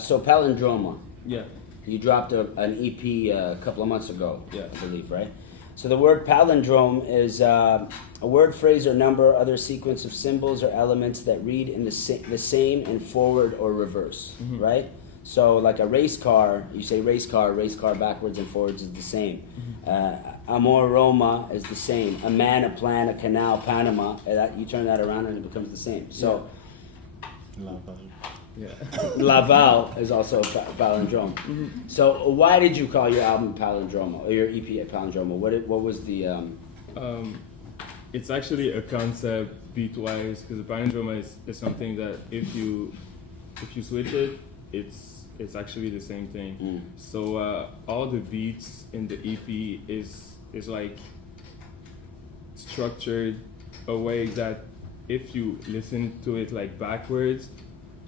So Palindroma. Yeah. You dropped an EP a couple of months ago, Yeah. I believe, right? So the word palindrome is a word, phrase, or number, other sequence of symbols or elements that read in the same in forward or reverse, right? So like a race car, you say race car backwards and forwards is the same. Amor, Roma is the same. A man, a plan, a canal, Panama, you turn that around and it becomes the same. So Yeah. Laval is also a palindrome. So why did you call your album Palindroma, or your EP Palindroma? What was the... It's actually a concept beat-wise, because the palindrome is something that if you switch it, it's actually the same thing. So all the beats in the EP is like structured a way that if you listen to it like backwards,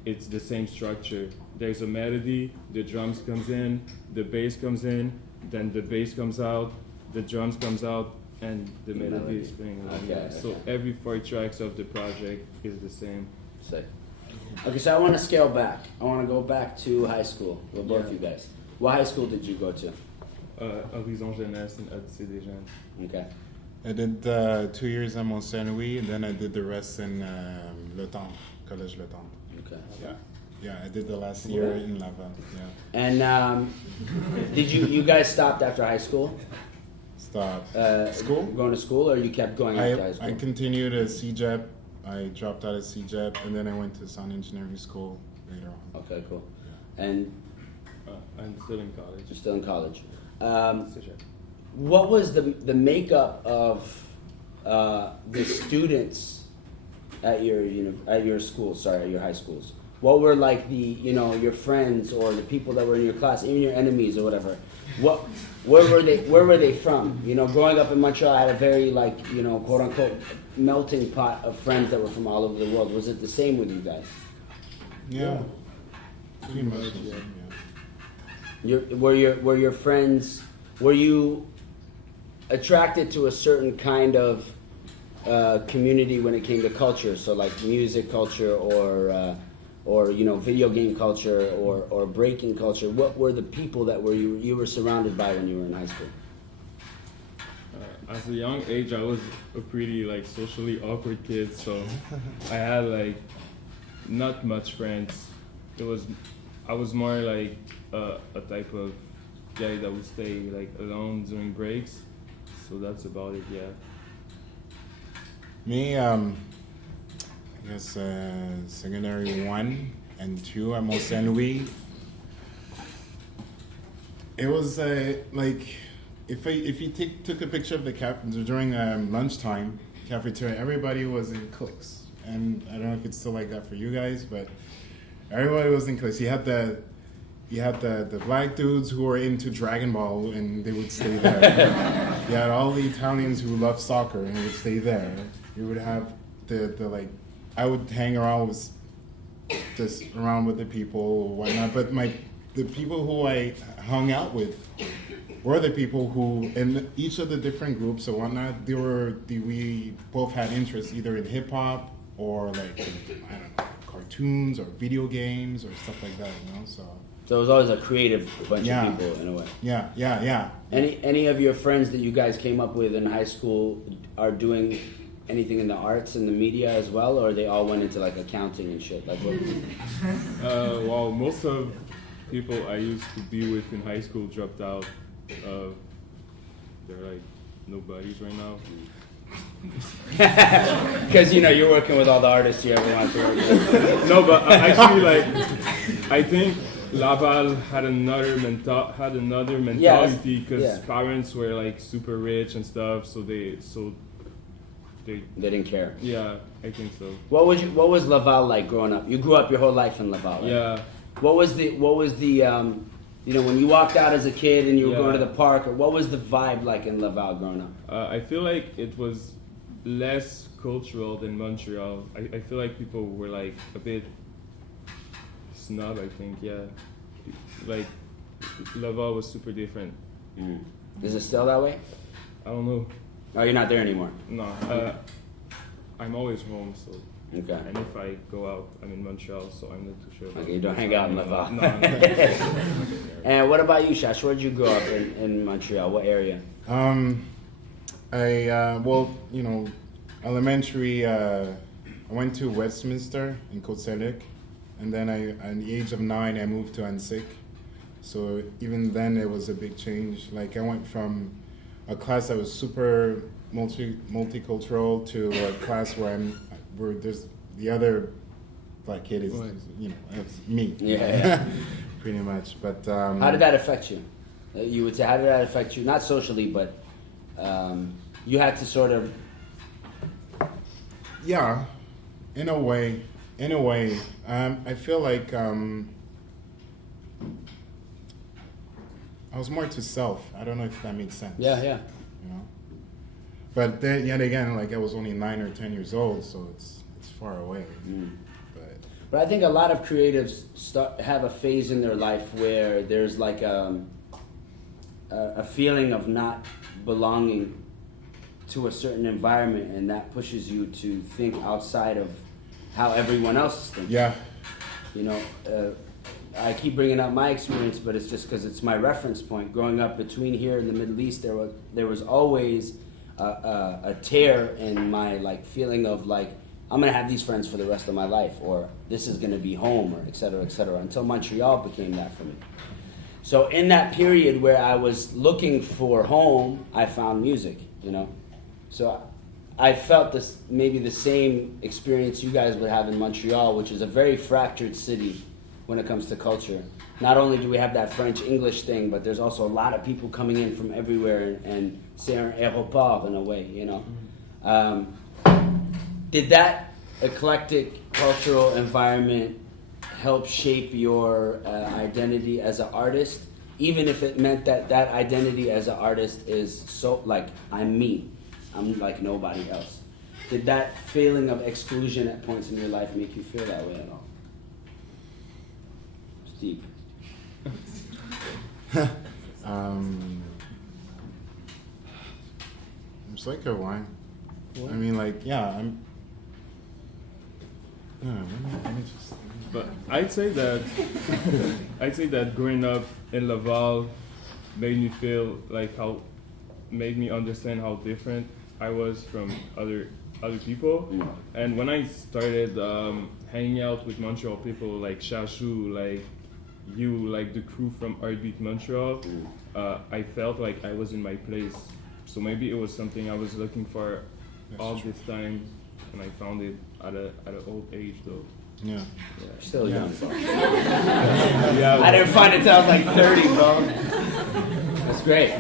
it's the same structure. There's a melody, the drums comes in, the bass comes in, then the bass comes out, the drums comes out, and the melody is playing along. Okay. So every 4 tracks of the project is the same. Sick. Okay, so I want to scale back. I want to go back to high school with both of you guys. What high school did you go to? Horizon Jeunesse and Odyssée des Jeunes. Okay. I did 2 years at Montreal, and then I did the rest in Le Temps, Collège Le Temps. Okay. Yeah, I did the last year in Laval. Yeah. And did you guys stopped after high school? Stop. School? Going to school, or you kept going after high school? I continued at CJEP. I dropped out of CJEP, and then I went to Sound Engineering School later on. Okay, cool. And I'm still in college. you're still in college. What was the makeup of the students at your school? Sorry, at your high schools. What were like your friends or the people that were in your class, even your enemies or whatever? Where were they from? Growing up in Montreal, I had a very quote unquote melting pot of friends that were from all over the world. Was it the same with you guys? Yeah. Pretty much. Yeah. Were your friends? Were you attracted to a certain kind of community when it came to culture? So like music culture or video game culture or breaking culture. What were the people that you were surrounded by when you were in high school? As a young age, I was a pretty socially awkward kid, so I had not much friends. I was more like a type of guy that would stay alone during breaks. So that's about it. Yeah. Me, I guess secondary 1 and 2 at Mont Saint Louis. It was if you took a picture of the during lunchtime cafeteria, everybody was in cliques, and I don't know if it's still like that for you guys, but everybody was in cliques. You had the black dudes who were into Dragon Ball, and they would stay there. You had all the Italians who loved soccer, and they would stay there. You would have I would hang around with the people or whatnot, but the people who I hung out with were the people who, in each of the different groups or whatnot, we both had interests either in hip hop or I don't know, cartoons or video games or stuff like that, So it was always a creative bunch of people in a way. Yeah. Any of your friends that you guys came up with in high school are doing anything in the arts and the media as well, or they all went into accounting and shit? Well, most of people I used to be with in high school dropped out. They're nobodies right now. Because you're working with all the artists you ever want to work with. No, but actually, I think Laval had another mentality because parents were super rich and stuff, so they didn't care. Yeah, I think so. What was Laval like growing up? You grew up your whole life in Laval, right? Yeah. What was the when you walked out as a kid and you were going to the park, or what was the vibe like in Laval growing up? I feel like it was less cultural than Montreal. I feel like people were a bit snob, I think, yeah. Laval was super different. Is it still that way? I don't know. Oh, you're not there anymore? No, I'm always home, so. Okay. And if I go out, I'm in Montreal, so I'm not too sure. Okay, you don't hang out in Laval. No. And what about you, Shash? Where did you grow up in Montreal? What area? Well, you know, elementary, I went to Westminster in Côte-Saint-Luc, and then at the age of 9, I moved to Annecy. So even then, it was a big change. Like, I went from a class that was super multicultural to a class where there's the other black kid is, you know, it's me. Yeah. Pretty much. But how did that affect you? You would say, how did that affect you? Not socially, but you had to sort of. Yeah, in a way. I feel like I was more to self. I don't know if that makes sense. Yeah. You know, but then yet again, like I was only 9 or 10 years old, so it's far away. But I think a lot of creatives have a phase in their life where there's like a feeling of not belonging to a certain environment, and that pushes you to think outside of how everyone else is thinking. Yeah. You know, I keep bringing up my experience, but it's just because it's my reference point. Growing up between here and the Middle East, there was always a tear in my like feeling of like, I'm gonna have these friends for the rest of my life, or this is gonna be home, or et cetera, until Montreal became that for me. So in that period where I was looking for home, I found music, you know. So I felt this maybe the same experience you guys would have in Montreal, which is a very fractured city when it comes to culture. Not only do we have that French-English thing, but there's also a lot of people coming in from everywhere, and c'est un aéroport in a way, you know. Did that eclectic cultural environment help shape your identity as an artist, even if it meant that identity as an artist is so, like, I'm me, I'm like nobody else? Did that feeling of exclusion at points in your life make you feel that way at all? It's deep. It's like a wine. I mean, like, yeah, let me just. But I'd say that growing up in Laval made me feel like made me understand how different I was from other people. And when I started hanging out with Montreal people like Shash'U, like you, like the crew from Heartbeat Montreal, I felt like I was in my place. So maybe it was something I was looking for all this time, and I found it at an old age though. Yeah. Still young, bro. Yeah. I didn't find it till I was like 30, bro. That's great.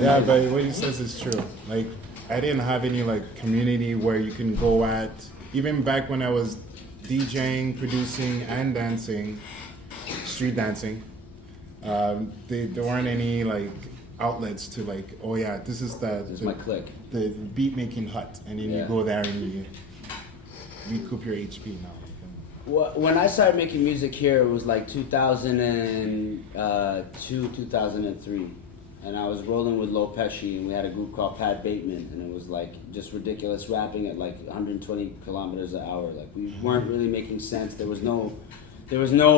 Yeah, but what he says is true. Like, I didn't have any like community where you can go at. Even back when I was DJing, producing, and dancing, street dancing, there weren't any like outlets to like, oh yeah, this is my clique. The beat making hut, and then you go there and you recoup your HP now. Well, when I started making music here, it was like 2002, 2003. And I was rolling with Lo Pesci, and we had a group called Pat Bateman, and it was like just ridiculous rapping at like 120 kilometers an hour. Like we weren't really making sense. There was no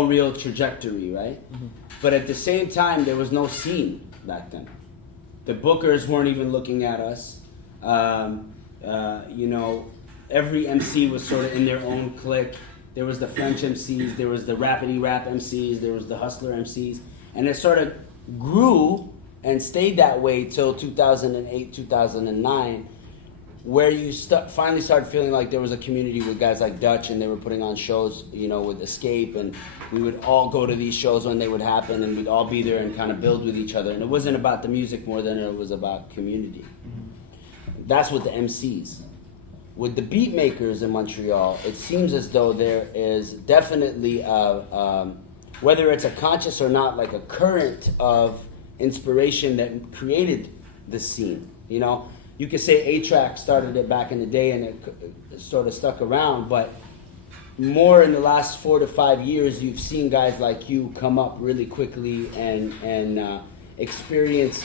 real trajectory, right? Mm-hmm. But at the same time, there was no scene back then. The bookers weren't even looking at us. You know, every MC was sort of in their own clique. There was the French MCs, there was the rapidy rap MCs, there was the hustler MCs, and it sort of grew and stayed that way till 2008, 2009, where you finally started feeling like there was a community with guys like Dutch, and they were putting on shows, you know, with Escape, and we would all go to these shows when they would happen, and we'd all be there and kind of build with each other. And it wasn't about the music more than it was about community. Mm-hmm. That's what the MCs. With the beat makers in Montreal, it seems as though there is definitely, whether it's a conscious or not, like a current of inspiration that created the scene. You know, you could say A-Track started it back in the day and it sort of stuck around, but more in the last 4 to 5 years, you've seen guys like you come up really quickly and experience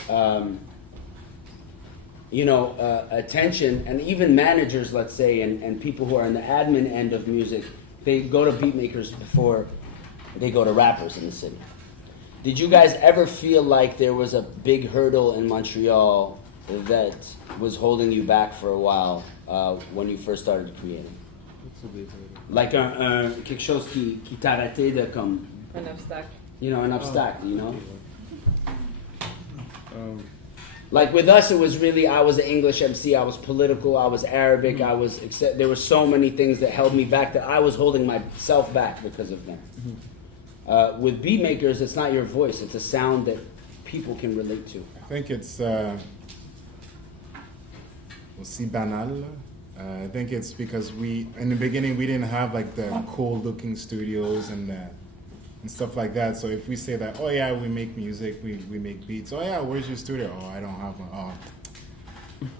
attention, and even managers, let's say, and people who are in the admin end of music, they go to beat makers before they go to rappers in the city. Did you guys ever feel like there was a big hurdle in Montreal that was holding you back for a while when you first started creating? What's a big hurdle? Like quelque chose qui t'a arrêté de comme, Un obstacle. an obstacle, Um, Like with us, it was really, I was an English MC, I was political, I was Arabic, there were so many things that held me back that I was holding myself back because of them. With beat makers, it's not your voice, it's a sound that people can relate to. I think it's aussi banal. I think it's because in the beginning, we didn't have like the cool looking studios and stuff like that. So if we say that, oh yeah, we make music, we make beats. Oh yeah, where's your studio? Oh, I don't have one.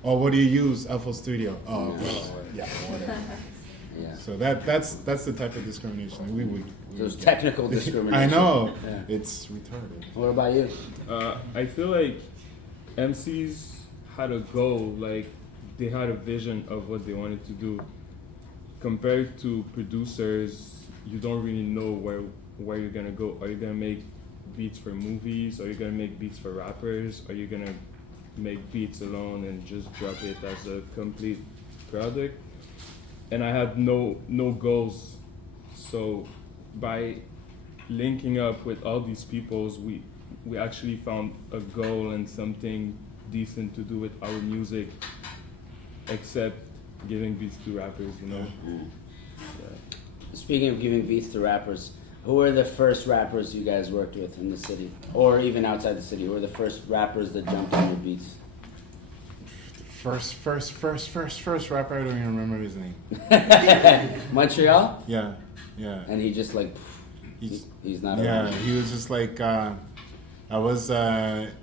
Oh, what do you use? FL Studio. Oh, yeah, whatever. Yeah. So that's the type of discrimination we would. Those technical discrimination. I know. Yeah. It's retarded. What about you? I feel like MCs had a goal, like they had a vision of what they wanted to do. Compared to producers, you don't really know where you're gonna go. Are you gonna make beats for movies? Are you gonna make beats for rappers? Are you gonna make beats alone and just drop it as a complete product? And I had no goals. So by linking up with all these peoples, we actually found a goal and something decent to do with our music, except giving beats to rappers, Yeah. Speaking of giving beats to rappers, who were the first rappers you guys worked with in the city, or even outside the city? Who were the first rappers that jumped on your beats? First rapper, I don't even remember his name. Montreal? Yeah. And he just like, he's not Yeah, around. he was just like, I was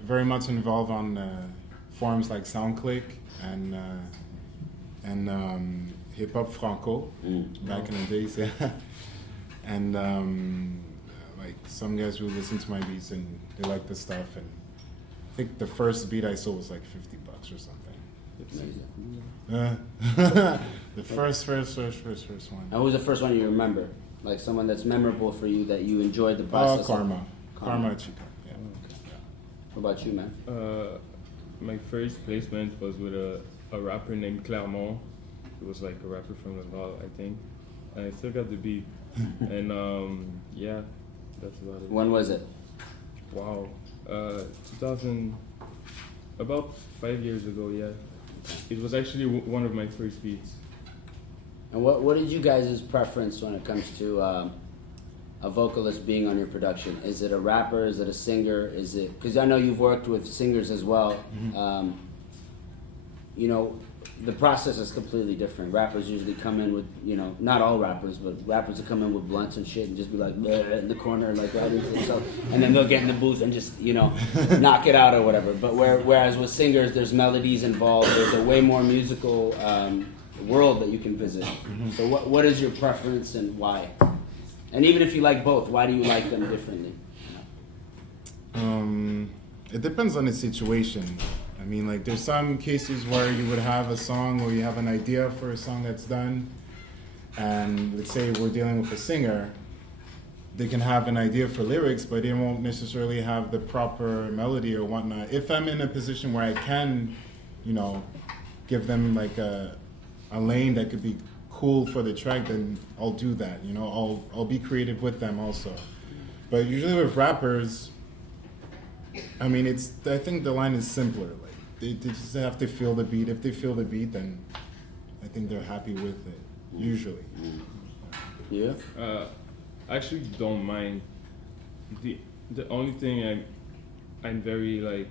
very much involved on forums like SoundClick and Hip Hop Franco back in the days, yeah. And like some guys would listen to my beats and they liked the stuff. And I think the first beat I sold was like $50 or something. The first one. And who was the first one you remember? Like someone that's memorable for you that you enjoyed the process of? Karma Chica. Yeah. What about you, man? My first placement was with a rapper named Clermont. He was like a rapper from Laval, I think. And I still got the beat. And yeah, that's about it. When was it? Wow. 2000, about 5 years ago, yeah. It was actually one of my first beats. And what is you guys' preference when it comes to a vocalist being on your production? Is it a rapper? Is it a singer? Is it, because I know you've worked with singers as well. The process is completely different. Rappers usually come in with, not all rappers, but rappers that come in with blunts and shit and just be like in the corner, like right into themselves, and then they'll get in the booth and just knock it out or whatever. But whereas with singers, there's melodies involved. There's a way more musical world that you can visit. So what is your preference and why? And even if you like both, why do you like them differently? It depends on the situation. I mean, like, there's some cases where you would have a song or you have an idea for a song that's done, and let's say we're dealing with a singer, they can have an idea for lyrics, but they won't necessarily have the proper melody or whatnot. If I'm in a position where I can, give them like a lane that could be cool for the track, then I'll do that. I'll be creative with them also. But usually with rappers, I mean, I think the line is simpler. Like, they just have to feel the beat. If they feel the beat, then I think they're happy with it, usually. Yeah? I actually don't mind. The only thing I'm very like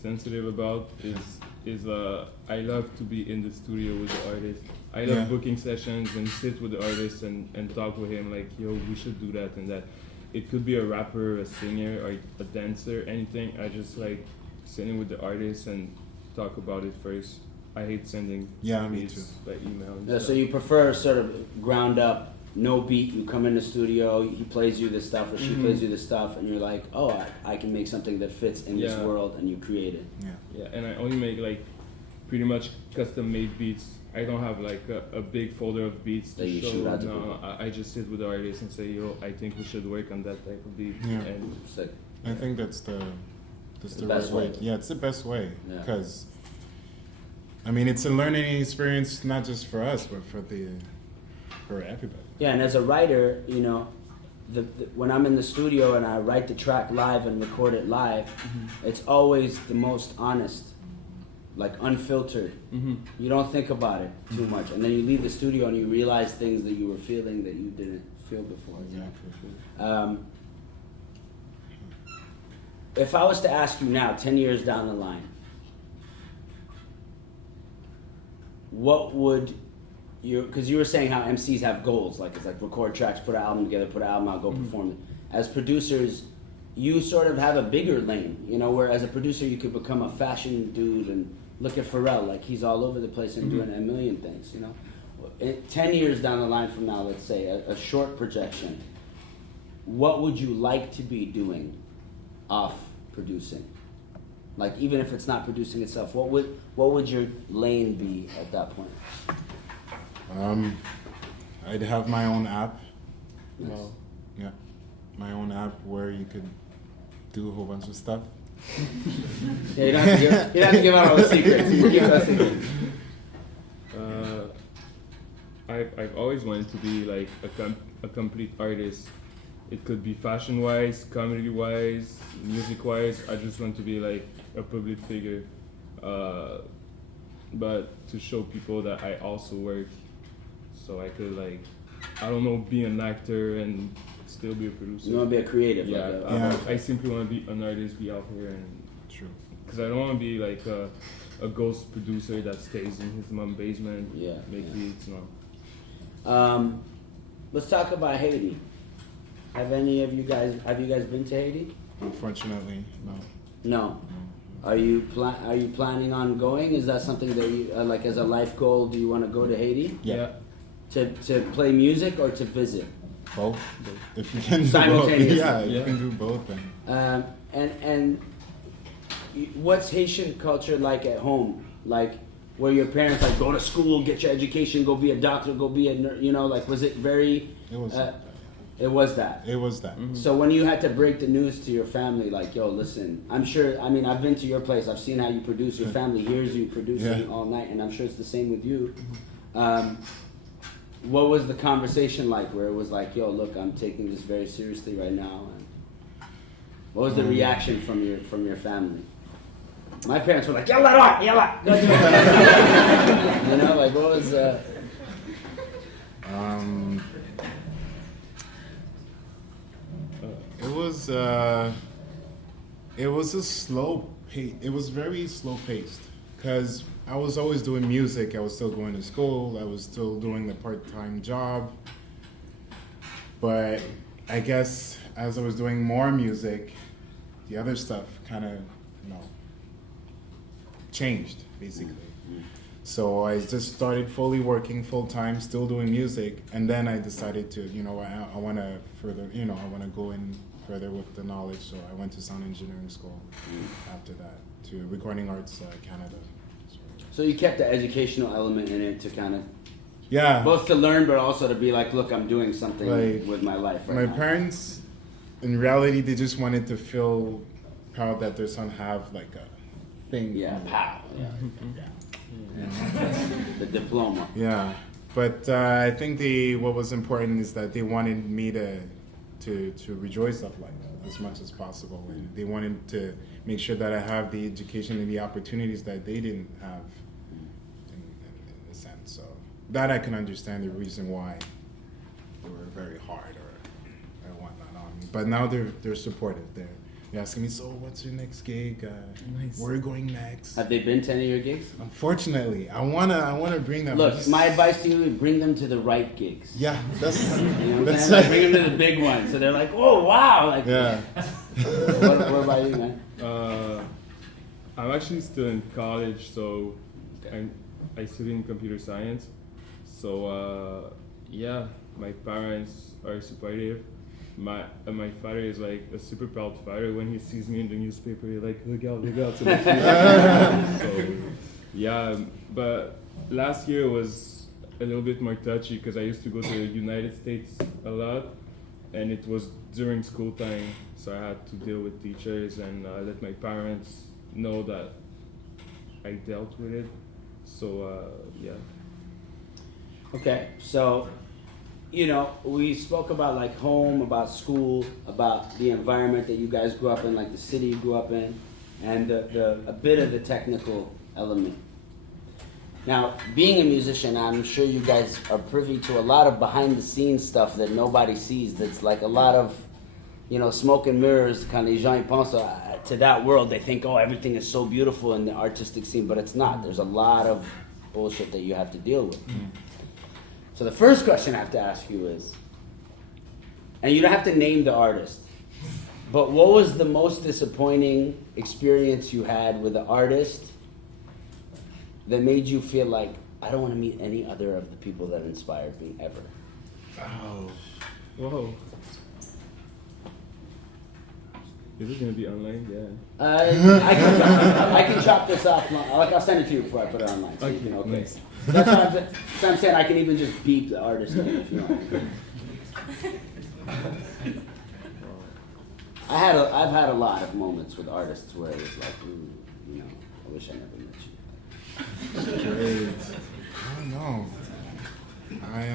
sensitive about is I love to be in the studio with the artist. I love booking sessions and sit with the artist and talk with him like, yo, we should do that and that. It could be a rapper, a singer, or a dancer, anything. I just like sitting with the artist and talk about it first. I hate sending beats by email and stuff. So you prefer sort of ground up, no beat, you come in the studio, he plays you this stuff or she plays you this stuff, and you're like, oh, I can make something that fits in this world, and you create it. Yeah, and I only make like pretty much custom made beats. I don't have like a big folder of beats That to you show. shoot out to No, people. I just sit with the artist and say, yo, I think we should work on that type of beat. Yeah. And Sick. I think that's the The right best way. way. Yeah, it's the best way Yeah. because I mean it's a learning experience not just for us but for everybody. Yeah, and as a writer, you know, when I'm in the studio and I write the track live and record it live, it's always the most honest, like unfiltered. mm-hmm. You don't think about it too much, and then you leave the studio and you realize things that you were feeling that you didn't feel before. Exactly. If I was to ask you now, 10 years down the line, what would because you were saying how MCs have goals, like it's like record tracks, put an album together, put an album out, go perform it. As producers, you sort of have a bigger lane, you know, where as a producer you could become a fashion dude and look at Pharrell, like he's all over the place and doing a million things, you know. 10 years down the line from now, let's say, a short projection, what would you like to be doing off producing? Like even if it's not producing itself, what would your lane be at that point? I'd have my own app. Nice. Yeah, my own app where you could do a whole bunch of stuff. Yeah, you don't have to give out all the secrets. You give us secrets. I've always wanted to be like a complete artist. It could be fashion-wise, comedy-wise, music-wise. I just want to be like a public figure, but to show people that I also work, so I could like, I don't know, be an actor and still be a producer. You want to be a creative. Yeah, Like I simply want to be an artist, be out here, and True. because I don't want to be like a ghost producer that stays in his mom's basement, make beats, no. Let's talk about Haiti. Have you guys been to Haiti? Unfortunately, no. No. Are you planning on going? Is that something that you like as a life goal? Do you want to go to Haiti Yeah. to play music or to visit? Both. If you can do both. Simultaneously. Yeah, if Yeah. you can do both then. And what's Haitian culture like at home? Like, where your parents like go to school, get your education, go be a doctor, go be a nurse, you know, like was it very? It was It was that. it was that. So when you had to break the news to your family, like, yo, listen, I'm sure, I mean, I've been to your place, I've seen how you produce, your family hears you producing all night, and I'm sure it's the same with you. What was the conversation like where it was like, yo, look, I'm taking this very seriously right now? And what was the reaction from your family? My parents were like, yalla, yalla. You know, like, what was... It was a slow pace. It was very slow paced because I was always doing music. I was still going to school. I was still doing the part-time job. But I guess as I was doing more music, the other stuff kind of, changed basically. So I just started fully working full time, still doing music, and then I decided to, I want to further, I want to go in further with the knowledge. So I went to sound engineering school after that to Recording Arts Canada. So you kept the educational element in it to kind of, Yeah. both to learn, but also to be like, look, I'm doing something Like, with my life right My now. parents, in reality, they just wanted to feel proud that their son have like a thing. Yeah, pow. The diploma. Yeah, but I think what was important is that they wanted me to rejoice of life as much as possible, and they wanted to make sure that I have the education and the opportunities that they didn't have, in a sense. So that I can understand the reason why they were very hard or whatnot on me. But now they're supportive. They're asking me, so what's your next gig? Nice. Where are you going next? Have they been to any of your gigs? Unfortunately, I wanna bring them. Look, my advice to you is bring them to the right gigs. Yeah, that's You know what I'm that's saying? Like, bring them to the big ones. So they're like, oh, wow. Like, yeah. what about you, man? I'm actually still in college, so I study in computer science. So my parents are supportive. My father is like a super proud father. When he sees me in the newspaper, he's like, look out to the future. So Yeah, but last year was a little bit more touchy because I used to go to the United States a lot, and it was during school time, so I had to deal with teachers and let my parents know that I dealt with it. So yeah. Okay, so, you know, we spoke about like home, about school, about the environment that you guys grew up in, like the city you grew up in, and a bit of the technical element. Now, being a musician, I'm sure you guys are privy to a lot of behind the scenes stuff that nobody sees. That's like a lot of, you know, smoke and mirrors. Quand les gens y pensent to that world, they think, oh, everything is so beautiful in the artistic scene, but it's not. There's a lot of bullshit that you have to deal with. So the first question I have to ask you is, and you don't have to name the artist, but what was the most disappointing experience you had with an artist that made you feel like, I don't want to meet any other of the people that inspired me ever? Oh. Whoa. Is it gonna be online? Yeah. I can chop this off. Like, I'll send it to you before I put it online. So you Okay, can, okay. nice. That's what I'm saying. I can even just beep the artist name if you want. I've had a lot of moments with artists where it was like, ooh, you know, I wish I never met you. Great. I don't know. I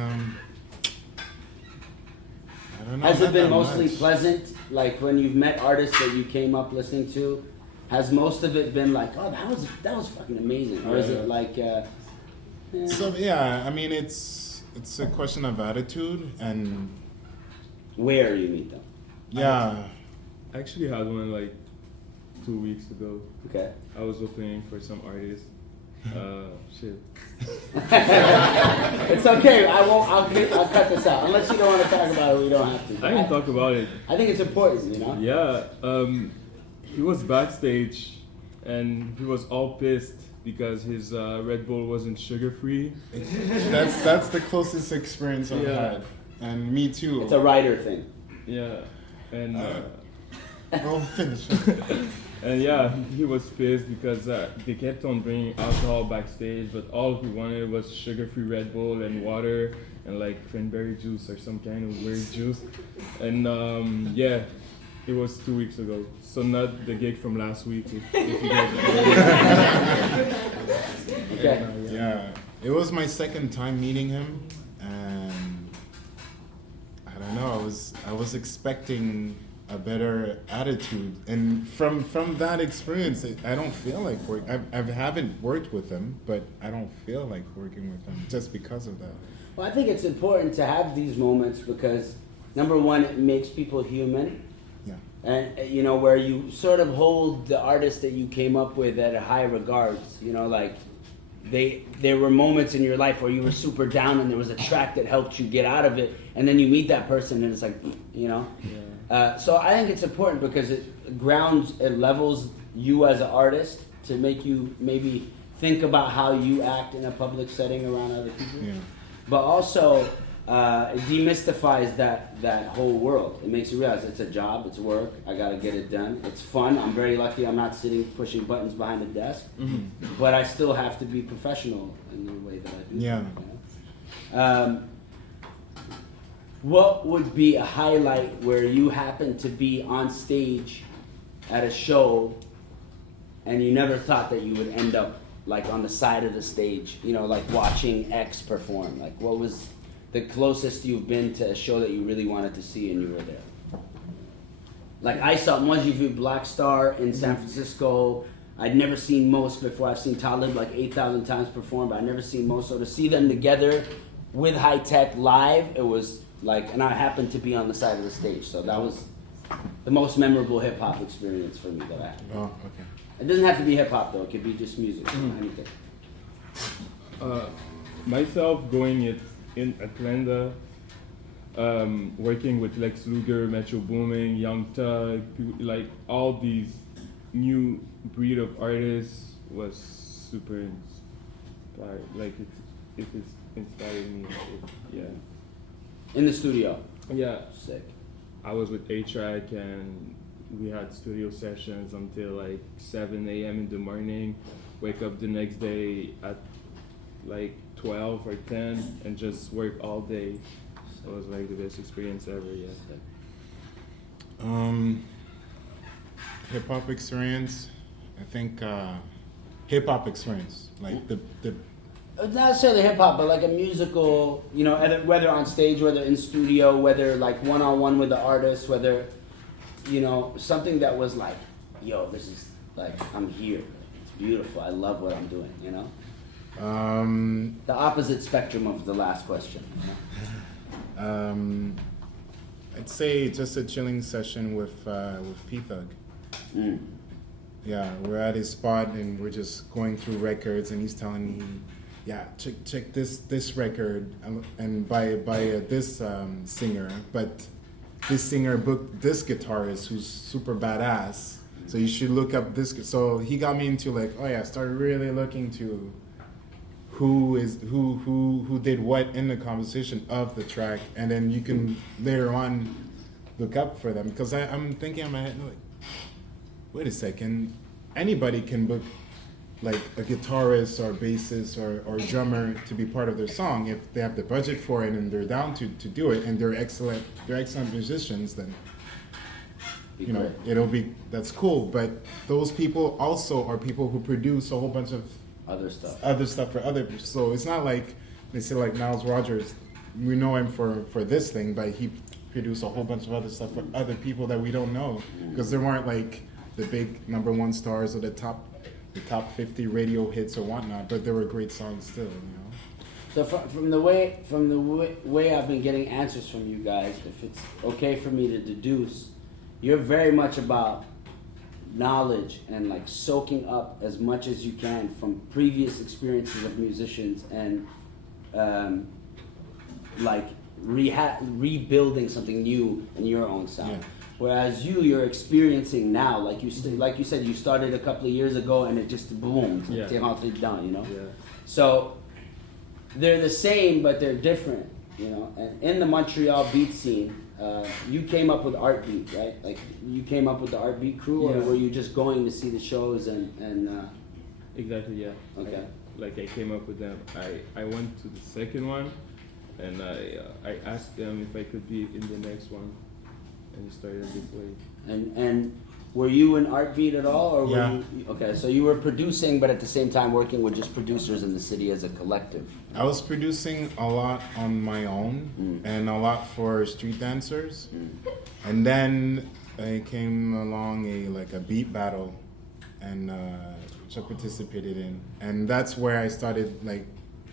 don't know. Has it not been that mostly much. pleasant? Like when you've met artists that you came up listening to, has most of it been like, oh, that was fucking amazing, or is it like? So yeah, I mean it's a question of attitude and Where you meet them? yeah. I actually had one like 2 weeks ago. Okay. I was opening for some artists. Shit. It's okay. I'll cut this out. Unless you don't want to talk about it, we don't have to. I can talk about it. I think it's important, you know? Yeah, he was backstage and he was all pissed because his Red Bull wasn't sugar free. That's the closest experience I've Yeah. had, and me too. It's a writer thing. Yeah, and Oh, finish. and yeah, he was pissed because they kept on bringing alcohol backstage, but all he wanted was sugar-free Red Bull and water and like cranberry juice or some kind of weird juice. And yeah, it was 2 weeks ago, so not the gig from last week. If you guys Okay. Yeah, it was my second time meeting him, and I don't know. I was expecting a better attitude, and from that experience, I don't feel like work. I haven't worked with him, but I don't feel like working with him just because of that. Well, I think it's important to have these moments because, number one, it makes people human. Yeah. And, you know, where you sort of hold the artist that you came up with at a high regards, you know, like there were moments in your life where you were super down and there was a track that helped you get out of it, and then you meet that person and it's like, you know. Yeah. So I think it's important because it levels you as an artist to make you maybe think about how you act in a public setting around other people. Yeah. But also, it demystifies that whole world. It makes you realize it's a job, it's work, I gotta get it done. It's fun. I'm very lucky I'm not sitting pushing buttons behind a desk, but I still have to be professional in the way that I do. Yeah. You know? What would be a highlight where you happen to be on stage at a show and you never thought that you would end up like on the side of the stage, you know, like watching X perform? Like what was the closest you've been to a show that you really wanted to see and you were there? Like I saw Moi J'ai Vu Black Star in San Francisco. I'd never seen Most before. I've seen Talib like 8,000 times perform, but I'd never seen Most. So to see them together with High Tech live, it was like, and I happened to be on the side of the stage. So that was the most memorable hip hop experience for me that I had. Oh, okay. It doesn't have to be hip hop though. It could be just music, anything. Myself going in Atlanta, working with Lex Luger, Metro Boomin, Young Thug, like all these new breed of artists was super inspired. Like it inspired me. Yeah. In the studio. Yeah. Sick. I was with A-Track and we had studio sessions until like 7 a.m. in the morning. wake up the next day at like 12 or 10 and just work all day. So it was like the best experience ever, yeah. Hip hop experience. I think hip hop experience, like the Not necessarily hip hop, but like a musical, you know, whether on stage, whether in studio, whether like one-on-one with the artist, whether, you know, something that was like, yo, this is like, I'm here. It's beautiful. I love what I'm doing, you know? The opposite spectrum of the last question. You know? I'd say just a chilling session with P-Thug. Mm. Yeah, we're at his spot and we're just going through records, and he's telling me, yeah, check this record and by this singer, but this singer booked this guitarist who's super badass, so you should look up this. So he got me into like, oh yeah, started really looking to who did what in the composition of the track, and then you can later on look up for them, because I'm thinking in my head like, wait a second, anybody can book like a guitarist or bassist or drummer to be part of their song if they have the budget for it and they're down to do it, and they're excellent musicians, then you know that's cool. But those people also are people who produce a whole bunch of other stuff for other people. So it's not like they say like Miles Rogers, we know him for this thing, but he produced a whole bunch of other stuff for other people that we don't know, because there weren't like the big #1 stars or the top 50 radio hits or whatnot, but there were great songs still, you know. So from the way I've been getting answers from you guys, if it's okay for me to deduce, you're very much about knowledge and like soaking up as much as you can from previous experiences of musicians, and like rebuilding something new in your own sound. Yeah. Whereas you're experiencing now, like you said, you started a couple of years ago and it just boom, Yeah. t'es rentré dedans, you know. Yeah. So they're the same, but they're different, you know. And in the Montreal beat scene, you came up with Art Beat, right? Like you came up with the Art Beat crew, or Yeah. were you just going to see the shows and Exactly, yeah. Okay. I came up with them. I went to the second one, and I asked them if I could be in the next one, and it started this way. And were you in Art Beat at all, or were Yeah. you okay? So you were producing, but at the same time working with just producers in the city as a collective. I was producing a lot on my own and a lot for street dancers, and then I came along a beat battle, and which I participated in, and that's where I started like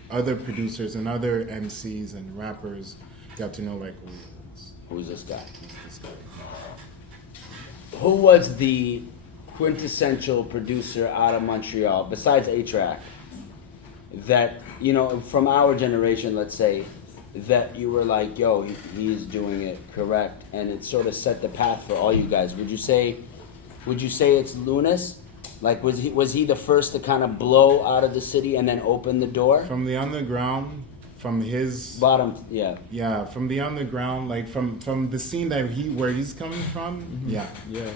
other producers and other MCs and rappers. Got to know like Who's this guy? this guy. Who was the quintessential producer out of Montreal, besides A-Track, that, you know, from our generation, let's say, that you were like, yo, he's doing it correct, and it sort of set the path for all you guys? Would you say it's Lunas? Like, was he the first to kind of blow out of the city and then open the door? From the underground, from his Bottom, yeah. yeah, from the underground, like from the scene that where he's coming from, yeah. Yeah.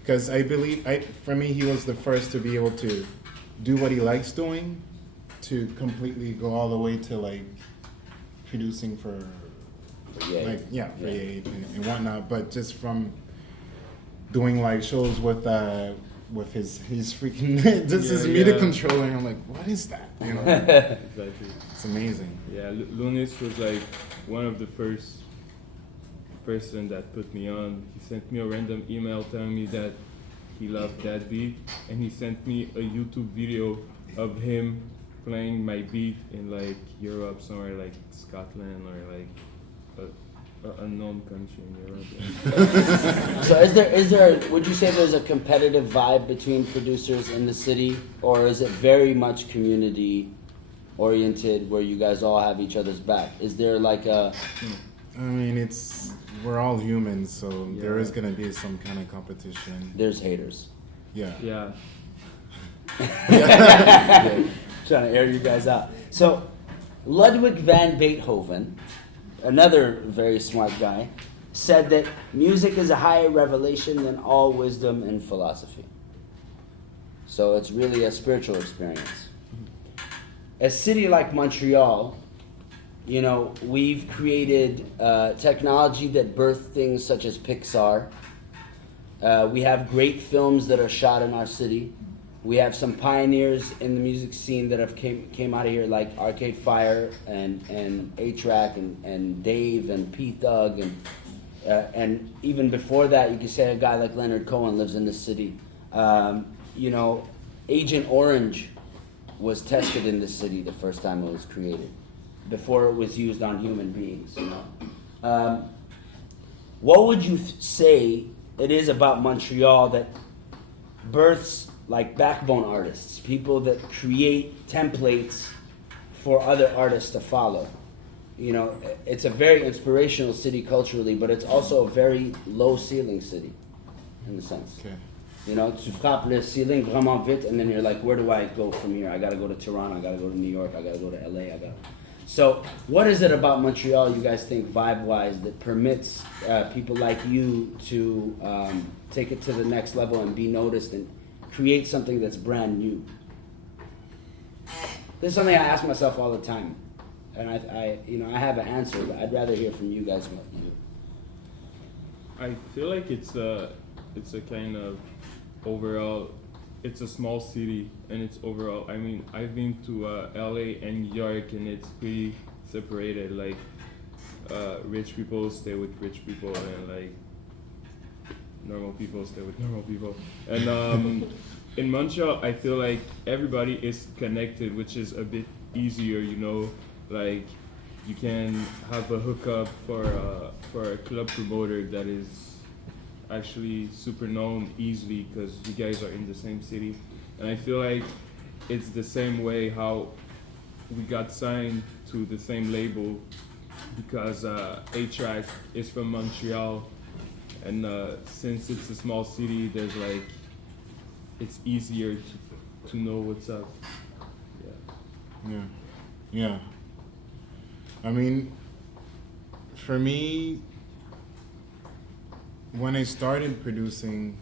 Because I believe, for me, he was the first to be able to do what he likes doing, to completely go all the way to like producing for Ye. like for Ye and whatnot. But just from doing like shows with his freaking his MIDI controller, and I'm like, what is that? You know, Exactly. it's amazing. Yeah, Lunis was like one of the first person that put me on. He sent me a random email telling me that he loved that beat, and he sent me a YouTube video of him playing my beat in like Europe, somewhere like Scotland or like a unknown country in Europe. So is there would you say there's a competitive vibe between producers in the city, or is it very much community oriented where you guys all have each other's back? Is there like a I mean, we're all humans, so there Yeah. is gonna be some kind of competition. there's haters? Yeah. Yeah. Trying to air you guys out. So Ludwig van Beethoven, another very smart guy, said that music is a higher revelation than all wisdom and philosophy. So it's really a spiritual experience. A city like Montreal, you know, we've created technology that birthed things such as Pixar. We have great films that are shot in our city. We have some pioneers in the music scene that have came out of here, like Arcade Fire and A-Track and Dave and P-Thug and even before that, you could say a guy like Leonard Cohen lives in the city. You know, Agent Orange was tested in this city the first time it was created, before it was used on human beings. You know, what would you say it is about Montreal that births like backbone artists, people that create templates for other artists to follow? You know, it's a very inspirational city culturally, but it's also a very low ceiling city, in the sense. Okay. You know, tu frappes le ceiling vraiment vite, and then you're like, where do I go from here? I gotta go to Toronto, I gotta go to New York, I gotta go to LA, So, what is it about Montreal, you guys think, vibe-wise, that permits people like you to take it to the next level and be noticed and create something that's brand new? This is something I ask myself all the time, and I have an answer, but I'd rather hear from you guys what you do. I feel like it's a kind of overall, it's a small city, and it's overall, I mean, I've been to LA and New York, and it's pretty separated. Like, rich people stay with rich people, and like normal people stay with normal people. And in Montreal, I feel like everybody is connected, which is a bit easier, you know. Like, you can have a hookup for a club promoter that is actually super known easily because you guys are in the same city. And I feel like it's the same way how we got signed to the same label, because A-Track is from Montreal, and since it's a small city, there's like, it's easier to know what's up. Yeah. I mean, for me, when I started producing,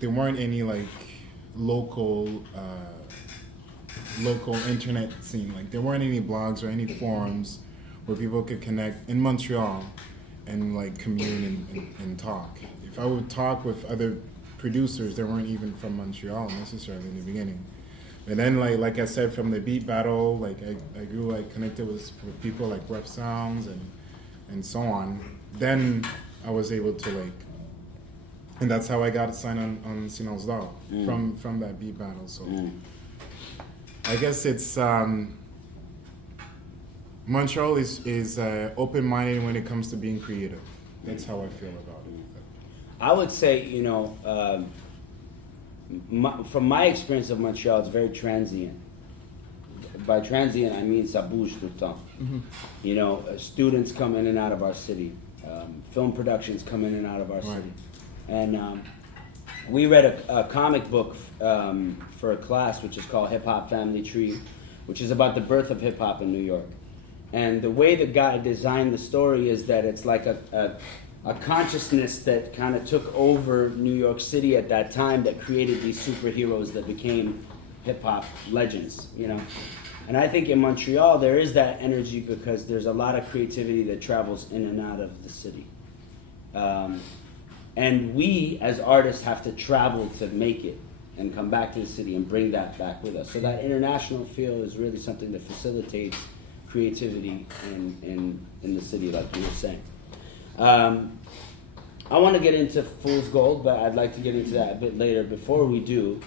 there weren't any like local internet scene. Like, there weren't any blogs or any forums where people could connect in Montreal and like commune and talk. If I would talk with other producers that weren't even from Montreal necessarily in the beginning. And then like I said, from the beat battle, like I grew like connected with people like Rough Sounds and so on. Then I was able to like, and that's how I got signed on Sinal's Dog from that beat battle. So I guess it's Montreal is open-minded when it comes to being creative. That's how I feel about it. I would say, you know, from my experience of Montreal, it's very transient. By transient, I mean ça bouge tout le temps. You know, students come in and out of our city. Film productions come in and out of our city. And we read a comic book for a class which is called Hip Hop Family Tree, which is about the birth of hip hop in New York. And the way the guy designed the story is that it's like a consciousness that kind of took over New York City at that time that created these superheroes that became hip hop legends, you know. And I think in Montreal there is that energy because there's a lot of creativity that travels in and out of the city. And we as artists have to travel to make it and come back to the city and bring that back with us. So that international feel is really something that facilitates creativity in the city, like you were saying. I want to get into Fool's Gold, but I'd like to get into that a bit later. Before we do,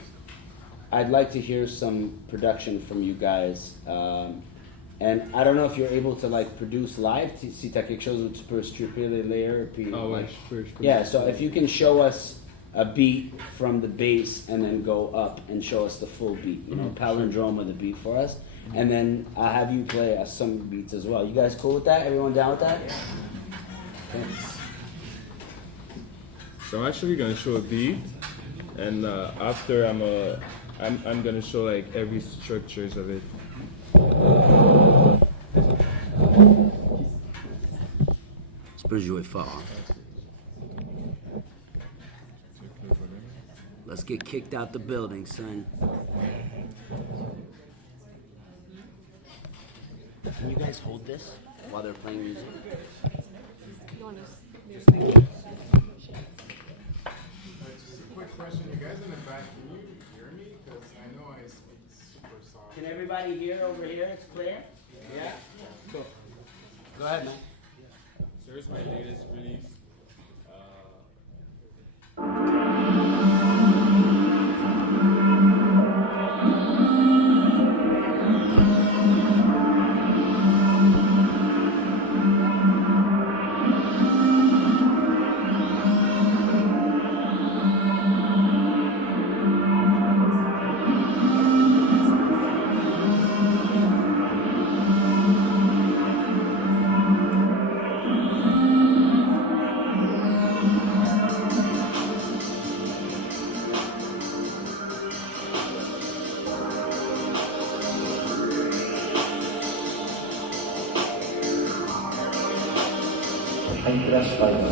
I'd like to hear some production from you guys. And I don't know if you're able to like produce live, si t'as quelque chose où tu peux stripper les layers. Puis, Ouais, je peux. Yeah, so if you can show us a beat from the bass and then go up and show us the full beat, you know, palindrome of the beat for us. And then I'll have you play some beats as well. You guys cool with that? Everyone down with that? Thanks. So I'm actually gonna show a beat, and after I'm gonna show like every structures of it. Tu peux jouer fort. Hein? Let's get kicked out the building, son. Can you guys hold this while they're playing music? Just a quick question. You guys in the back, can you hear me? Because I know I speak super soft. Can everybody hear over here? It's clear? Yeah? Cool. Go ahead, man. So here's my latest release. High Klassified and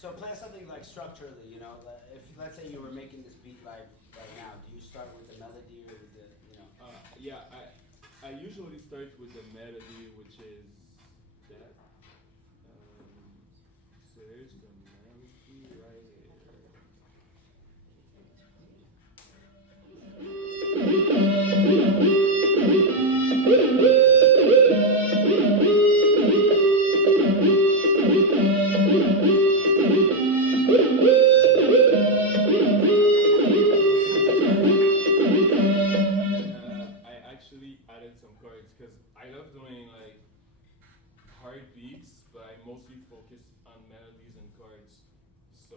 So play something like structurally, you know, if let's say you were making this beat right now, do you start with the melody or with the, you know? Yeah, I usually start with the melody, which is that. So here's the melody right here. I actually added some chords because I love doing like hard beats, but I mostly focus on melodies and chords. So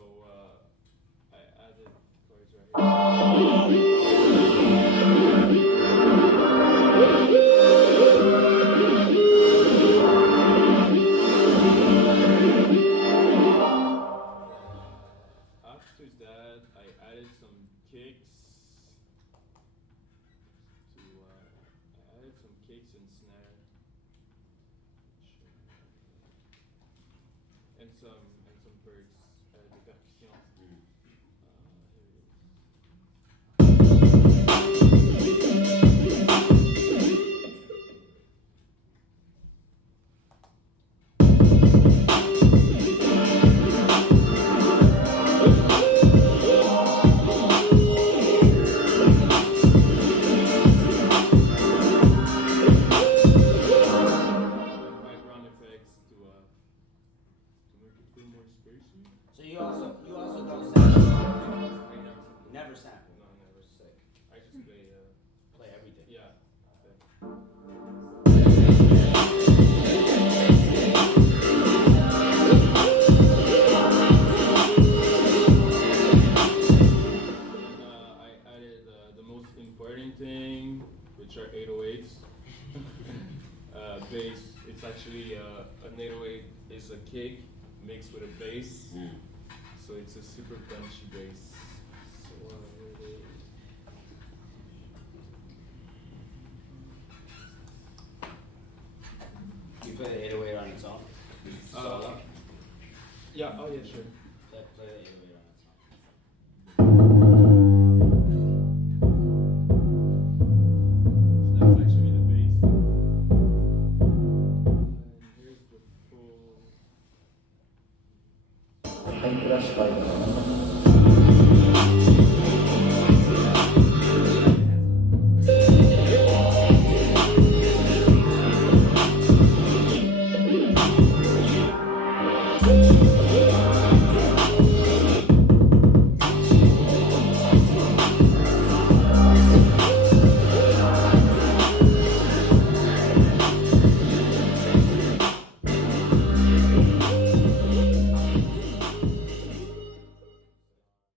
I added chords right here. After that, I added some kicks. I added some kicks and snare, and some perks, the percussion. Here it is. Background effects to make it feel more spacey. So you also don't sound It's actually an 808 is a kick mixed with a bass, so it's a super punchy bass. So You play the 808 on its own? Solo? yeah, oh yeah, sure. Play the 808 on its own. That's actually the bass. And here's the full. High Klassified and